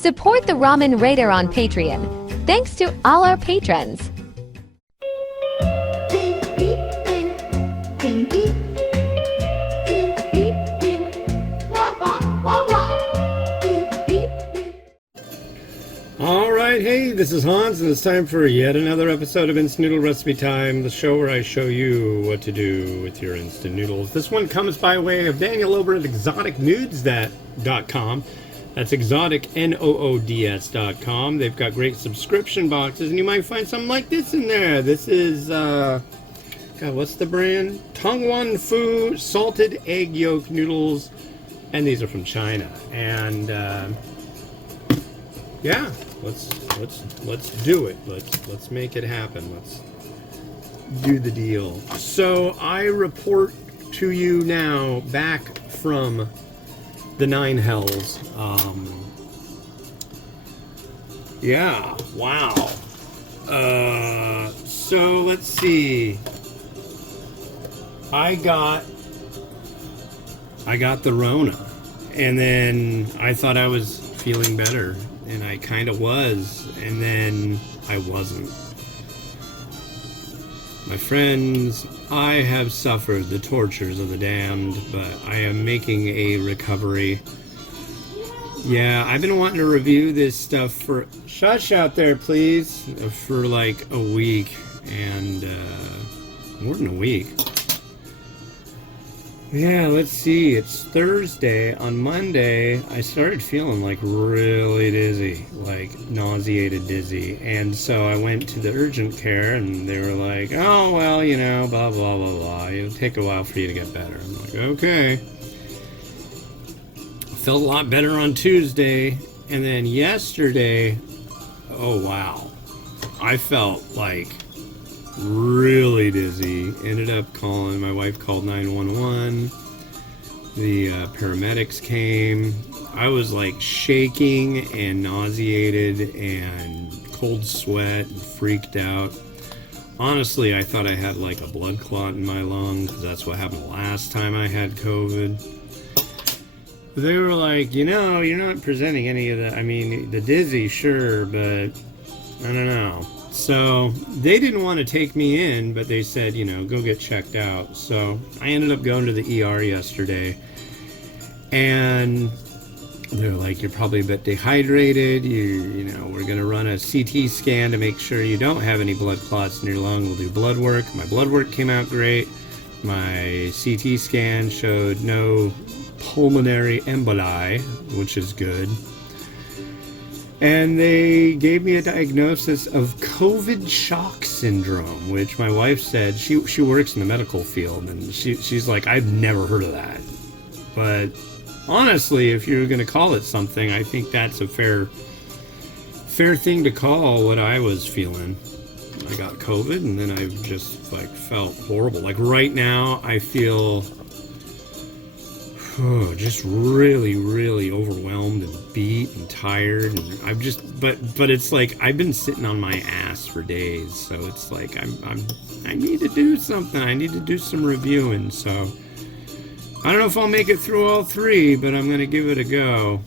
Support the Ramen Raider on Patreon. Thanks to all our patrons. Alright, hey, this is Hans, and it's time for yet another episode of Instant Noodle Recipe Time, the show where I show you what to do with your instant noodles. This one comes by way of Daniel over at exoticnoods.com. That's exotic, Noods.com. They've got great subscription boxes, and you might find something like this in there. This is, God, what's the brand? Tong Fu salted egg yolk noodles, and these are from China. And, yeah, let's do it. Let's make it happen. Let's do the deal. So I report to you now back from the Nine Hells. Yeah, wow. So let's see. I got the Rona, and then I thought I was feeling better. And I kind of was, and then I wasn't. My friends, I have suffered the tortures of the damned, but I am making a recovery. Yeah, I've been wanting to review this stuff for... Shush out there, please. For like a week, and more than a week. Yeah, let's see. It's Thursday. On Monday, I started feeling like really dizzy, like nauseated dizzy. And so I went to the urgent care, and they were like, oh, well, you know, blah, blah, blah, blah. It'll take a while for you to get better. I'm like, okay. Felt a lot better on Tuesday. And then yesterday, oh, wow. I felt like really dizzy. Ended up calling, my wife called 911. The paramedics came. I was like shaking and nauseated and cold sweat and freaked out. Honestly, I thought I had like a blood clot in my lung, because that's what happened last time I had COVID. They were like, you know, you're not presenting any of the, I mean, the dizzy, sure, but I don't know. So they didn't want to take me in, but they said, you know, go get checked out. So I ended up going to the ER yesterday, and they're like, you're probably a bit dehydrated. You know, we're going to run a CT scan to make sure you don't have any blood clots in your lung. We'll do blood work. My blood work came out great. My CT scan showed no pulmonary emboli, which is good. And they gave me a diagnosis of COVID shock syndrome, which my wife said, she works in the medical field, and she's like, I've never heard of that. But honestly, if you're going to call it something, I think that's a fair thing to call what I was feeling. I got COVID, and then I just like felt horrible. Like right now, I feel just really, really overwhelmed and beat and tired, and I'm just, but it's like I've been sitting on my ass for days, so it's like I need to do something. I need to do some reviewing. So I don't know if I'll make it through all three, but I'm gonna give it a go.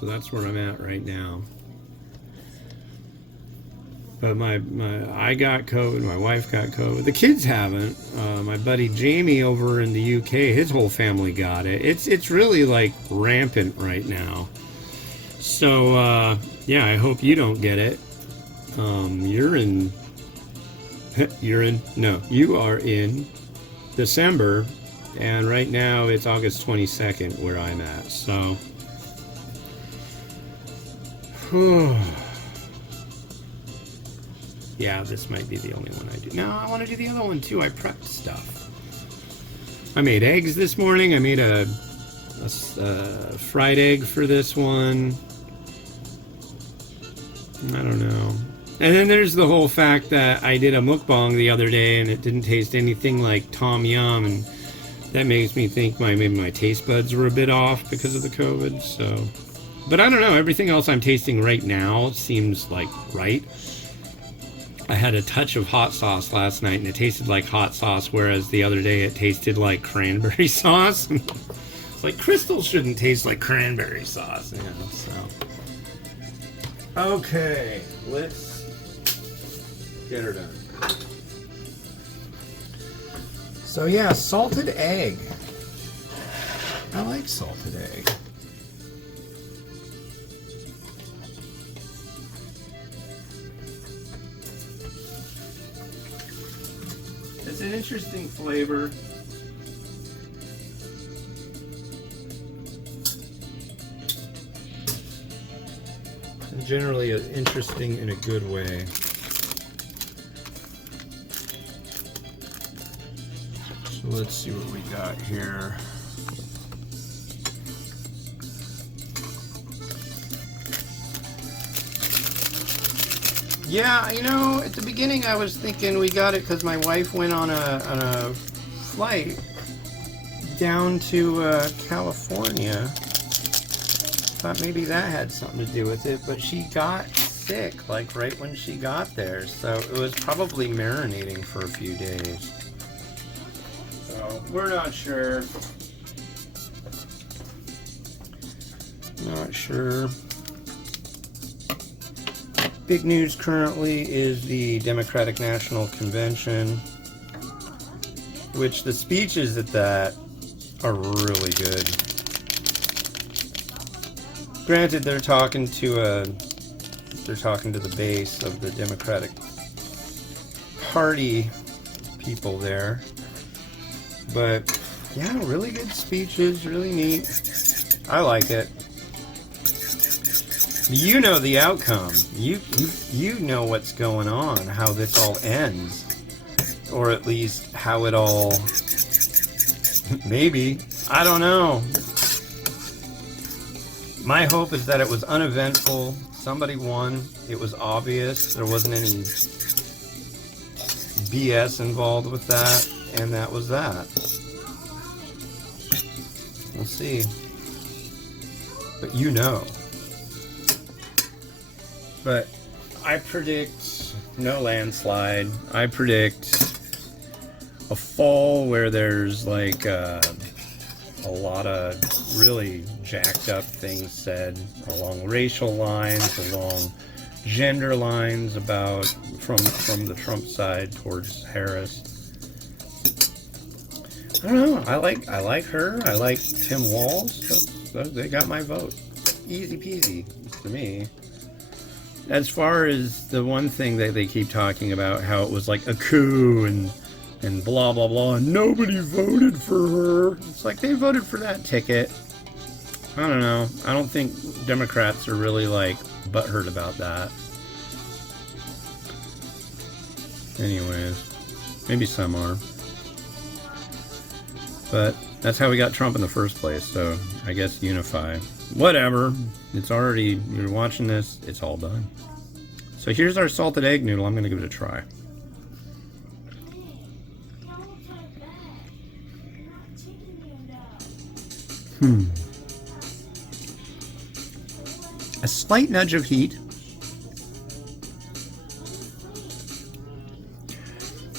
So that's where I'm at right now. But I got COVID, my wife got COVID. The kids haven't. My buddy Jamie over in the UK, his whole family got it. It's really like rampant right now. So yeah, I hope you don't get it. You are in December, and right now it's August 22nd where I'm at. So yeah, this might be the only one I do. No, I want to do the other one too. I prepped stuff. I made eggs this morning. I made a fried egg for this one. I don't know. And then there's the whole fact that I did a mukbang the other day and it didn't taste anything like Tom Yum, and that makes me think maybe my taste buds were a bit off because of the COVID. So, but I don't know. Everything else I'm tasting right now seems like right. I had a touch of hot sauce last night, and it tasted like hot sauce, whereas the other day it tasted like cranberry sauce. It's like crystals shouldn't taste like cranberry sauce, you know, so. Okay, let's get her done. So yeah, salted egg. I like salted egg. It's an interesting flavor. And generally interesting in a good way. So let's see what we got here. Yeah, you know, at the beginning I was thinking we got it because my wife went on a flight down to California. Thought maybe that had something to do with it, but she got sick like right when she got there, so it was probably marinating for a few days. So we're not sure. Not sure. Big news currently is the Democratic National Convention, which the speeches at that are really good. Granted, they're talking to the base of the Democratic Party people there, but yeah, really good speeches, really neat. I like it. You know the outcome. You know what's going on, how this all ends, or at least how it all. Maybe, I don't know. My hope is that it was uneventful. Somebody won. It was obvious. There wasn't any BS involved with that, and that was that. We'll see. But you know. But I predict no landslide. I predict a fall where there's like a lot of really jacked up things said along racial lines, along gender lines about from the Trump side towards Harris. I don't know. I like her. I like Tim Walz. So they got my vote. Easy peasy to me. As far as the one thing that they keep talking about, how it was like a coup and blah blah blah, and nobody voted for her. It's like they voted for that ticket. I don't know. I don't think Democrats are really like butthurt about that. Anyways, maybe some are. But that's how we got Trump in the first place, so I guess unify. Whatever. It's already, you're watching this, it's all done. So here's our salted egg noodle. I'm going to give it a try. A slight nudge of heat.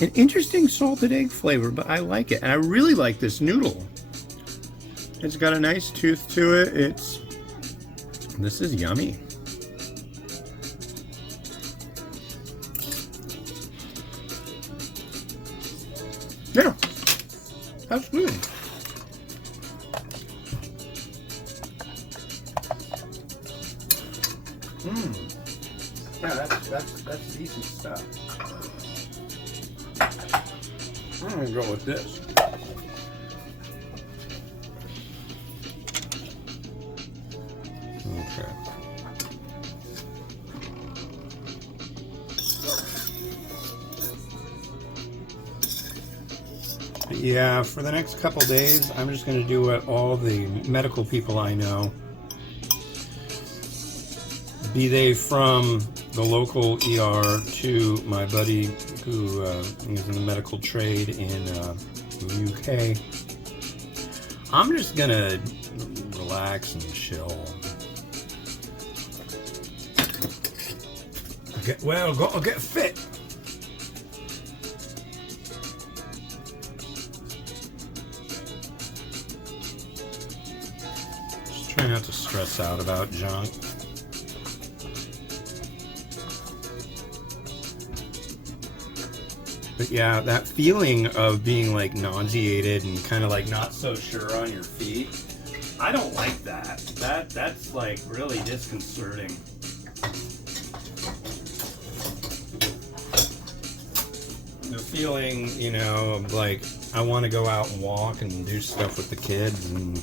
An interesting salted egg flavor, but I like it. And I really like this noodle. It's got a nice tooth to it. This is yummy. Yeah, that's good. Yeah, that's decent stuff. I'm gonna go with this. Okay. Yeah, for the next couple days, I'm just going to do what all the medical people I know, be they from the local ER to my buddy who is in the medical trade in the UK. I'm just going to relax and chill. Gotta get fit. stress out about junk. But yeah, that feeling of being like nauseated and kind of like not so sure on your feet, I don't like that. That's like really disconcerting. The feeling, you know, of like I want to go out and walk and do stuff with the kids, and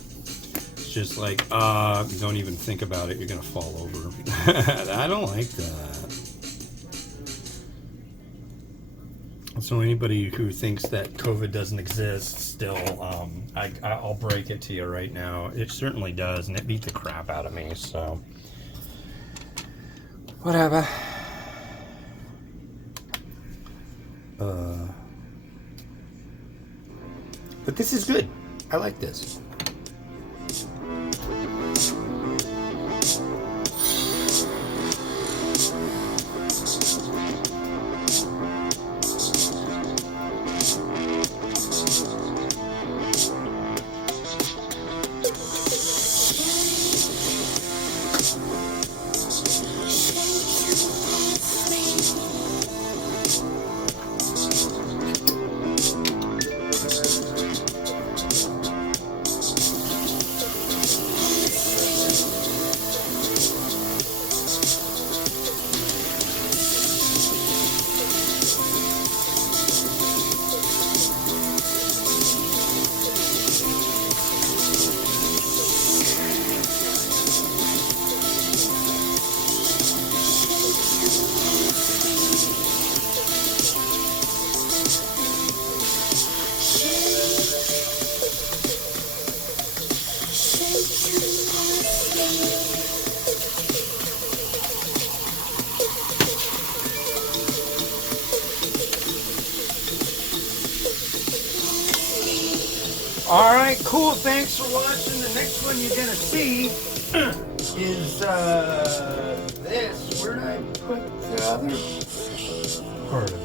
it's just like, don't even think about it, you're gonna fall over. I don't like that. So anybody who thinks that COVID doesn't exist still, I'll break it to you right now. It certainly does, and it beat the crap out of me, so whatever. But this is good. I like this. Alright, cool. Thanks for watching. The next one you're going to see is this. Where did I put the other part of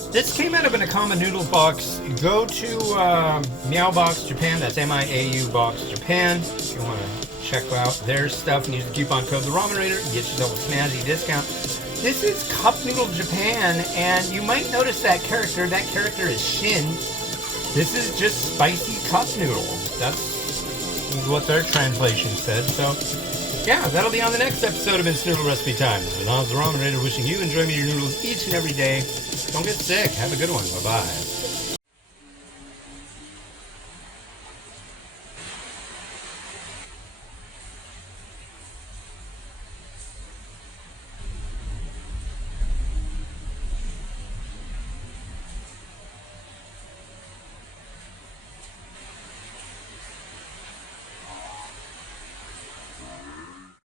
it? This came out of an Akama Noodle box. Go to Meow Box Japan. That's MIAU Box Japan. If you want to check out their stuff and use the coupon code TheRamenRaider, get yourself a snazzy discount. This is Cup Noodle Japan, and you might notice that character. That character is Shin. This is just spicy cup noodles. That's what their translation said. So, yeah, that'll be on the next episode of Instant Noodle Recipe Times. And I was the Ramen Raider, wishing you enjoy your noodles each and every day. Don't get sick. Have a good one. Bye-bye.